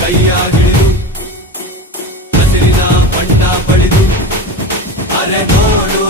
ಕೈಯ ಹಿಡಿದು ಹಸಿರಿನ ಬಣ್ಣ ಬಳಿದು ಅರೆ ನೋಡು